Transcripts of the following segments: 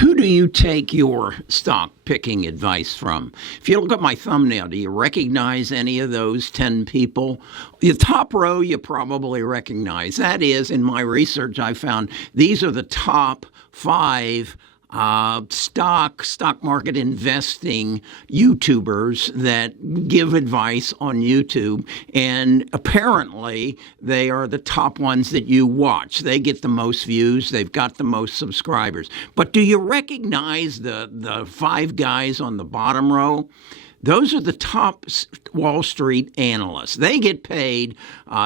Who do you take your stock picking advice from? If you look at my thumbnail, do you recognize any of those 10 people? The top row you probably recognize. That is, in my research, I found these are the top five stock market investing YouTubers that give advice on YouTube, and apparently they are the top ones that you watch. They get the most views, they've got the most subscribers. But do you recognize the five guys on the bottom row? Those are the top Wall Street analysts. They get paid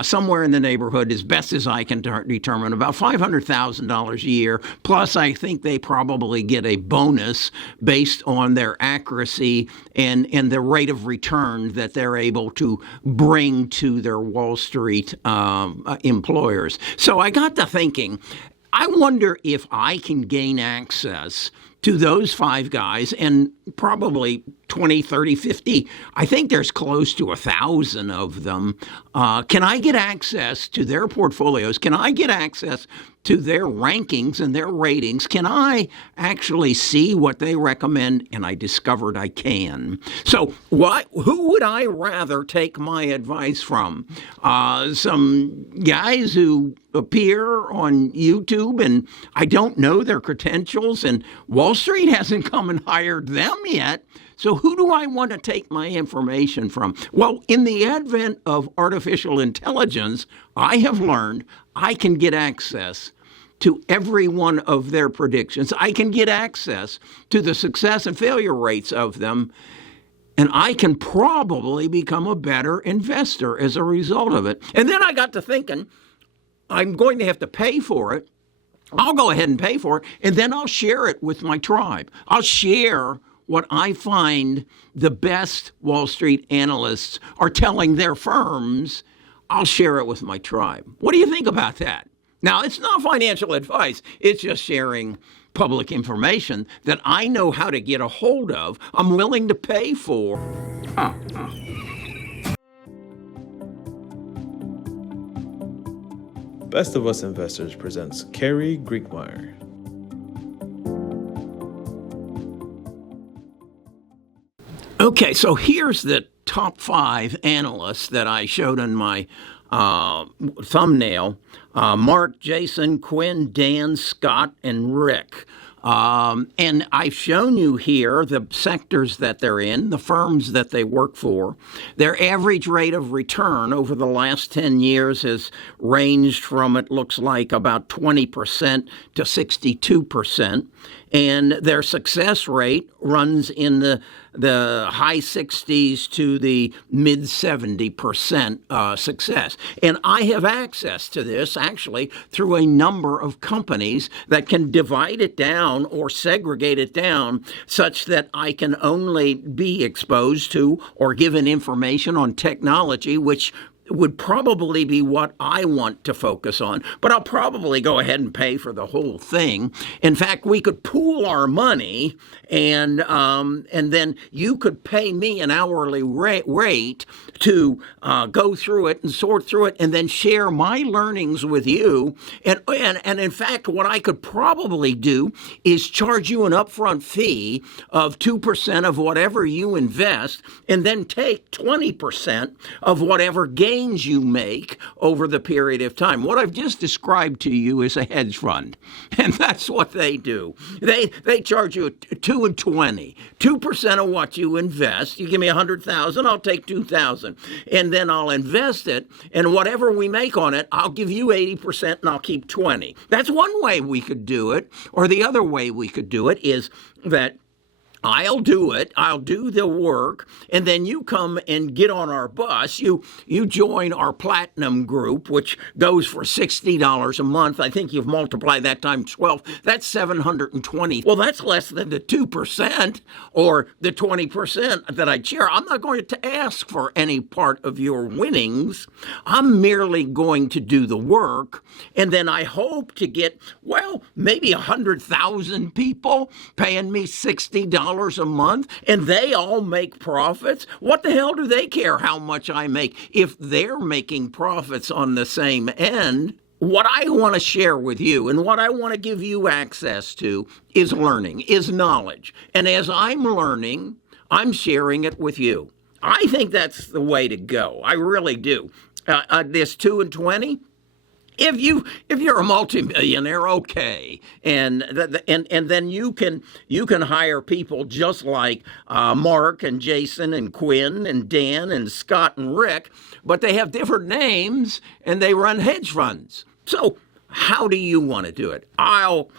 somewhere in the neighborhood, as best as I can determine, about $500,000 a year. Plus, I think they probably get a bonus based on their accuracy and the rate of return that they're able to bring to their Wall Street employers. So I got to thinking, I wonder if I can gain access to those five guys and probably 20, 30, 50. I think there's close to 1,000 of them. Can I get access to their portfolios? Can I get access to their rankings and their ratings? Can I actually see what they recommend? And I discovered I can. So who would I rather take my advice from? Some guys who appear on YouTube and I don't know their credentials, and Wall Street hasn't come and hired them yet. So who do I want to take my information from? Well, in the advent of artificial intelligence, I have learned I can get access to every one of their predictions. I can get access to the success and failure rates of them, and I can probably become a better investor as a result of it. And then I got to thinking, I'm going to have to pay for it. I'll go ahead and pay for it, and then I'll share it with my tribe. I'll share what I find the best Wall Street analysts are telling their firms. I'll share it with my tribe. What do you think about that? Now, it's not financial advice. It's just sharing public information that I know how to get a hold of. I'm willing to pay for. Best of Us Investors presents Kerry Griegmeyer. Okay, so here's the top five analysts that I showed in my thumbnail. Mark, Jason, Quinn, Dan, Scott, and Rick. And I've shown you here the sectors that they're in, the firms that they work for. Their average rate of return over the last 10 years has ranged from, it looks like, about 20% to 62%. And their success rate runs in the high 60s to the mid 70% success. And I have access to this actually through a number of companies that can divide it down or segregate it down such that I can only be exposed to or given information on technology, which would probably be what I want to focus on, but I'll probably go ahead and pay for the whole thing. In fact, we could pool our money, and then you could pay me an hourly rate to go through it and sort through it, and then share my learnings with you. And in fact, what I could probably do is charge you an upfront fee of 2% of whatever you invest, and then take 20% of whatever gain you make over the period of time. What I've just described to you is a hedge fund, and that's what they do. They charge you 2 and 20, 2% of what you invest. You give me 100,000, I'll take 2,000, and then I'll invest it, and whatever we make on it, I'll give you 80% and I'll keep 20. That's one way we could do it. Or the other way we could do it is that I'll do it. I'll do the work, and then you come and get on our bus. You join our platinum group, which goes for $60 a month. I think you've multiplied that times 12. That's $720. Well, that's less than the 2% or the 20% that I share. I'm not going to ask for any part of your winnings. I'm merely going to do the work, and then I hope to get, well, maybe 100,000 people paying me $60 a month, and they all make profits. What the hell do they care how much I make if they're making profits on the same end? what I want to share with you and what I want to give you access to is learning, is knowledge. And as I'm learning, I'm sharing it with you. I think that's the way to go. I really do. This 2 and 20. If you're a multimillionaire, okay, and then you can hire people just like Mark and Jason and Quinn and Dan and Scott and Rick, but they have different names and they run hedge funds. So how do you want to do it? I'll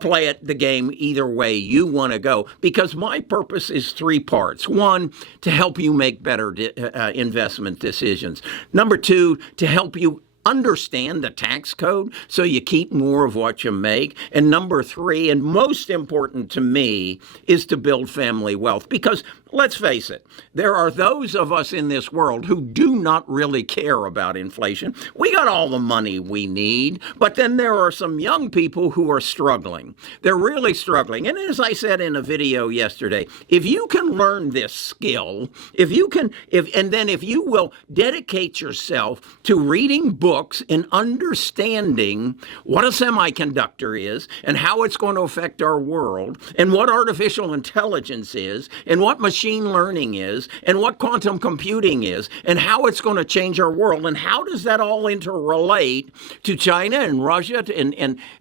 play it the game either way you want to go, because my purpose is 3 parts. 1, to help you make better investment decisions. Number 2, to help you understand the tax code so you keep more of what you make. And number 3, and most important to me, is to build family wealth. Because let's face it, there are those of us in this world who do not really care about inflation. We got all the money we need, but then there are some young people who are struggling. They're really struggling. And as I said in a video yesterday, if you can learn this skill, if you will dedicate yourself to reading books and understanding what a semiconductor is and how it's going to affect our world and what artificial intelligence is and what machine learning is and what quantum computing is and how it's going to change our world and how does that all interrelate to China and Russia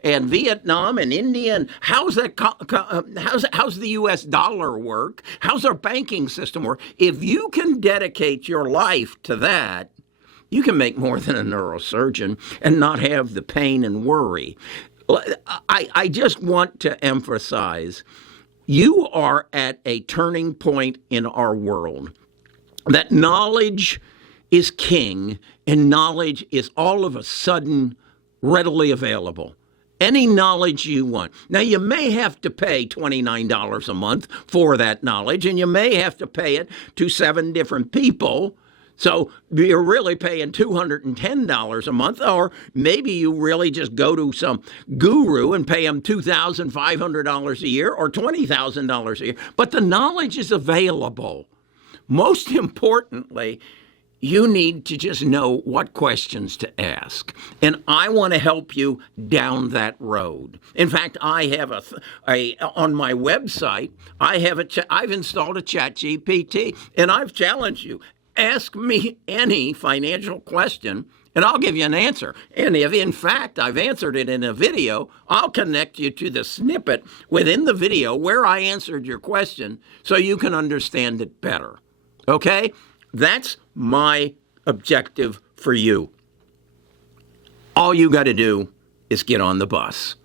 and Vietnam and India, and how's the US dollar work? How's our banking system work? If you can dedicate your life to that, you can make more than a neurosurgeon and not have the pain and worry. I just want to emphasize, you are at a turning point in our world. That knowledge is king, and knowledge is all of a sudden readily available. Any knowledge you want. Now, you may have to pay $29 a month for that knowledge, and you may have to pay it to 7 different people. So you're really paying $210 a month, or maybe you really just go to some guru and pay them $2,500 a year or $20,000 a year. But the knowledge is available. Most importantly, you need to just know what questions to ask. And I want to help you down that road. In fact, I have on my website, I've installed a ChatGPT, and I've challenged you. Ask me any financial question, and I'll give you an answer. And if, in fact, I've answered it in a video, I'll connect you to the snippet within the video where I answered your question so you can understand it better. Okay? That's my objective for you. All you got to do is get on the bus.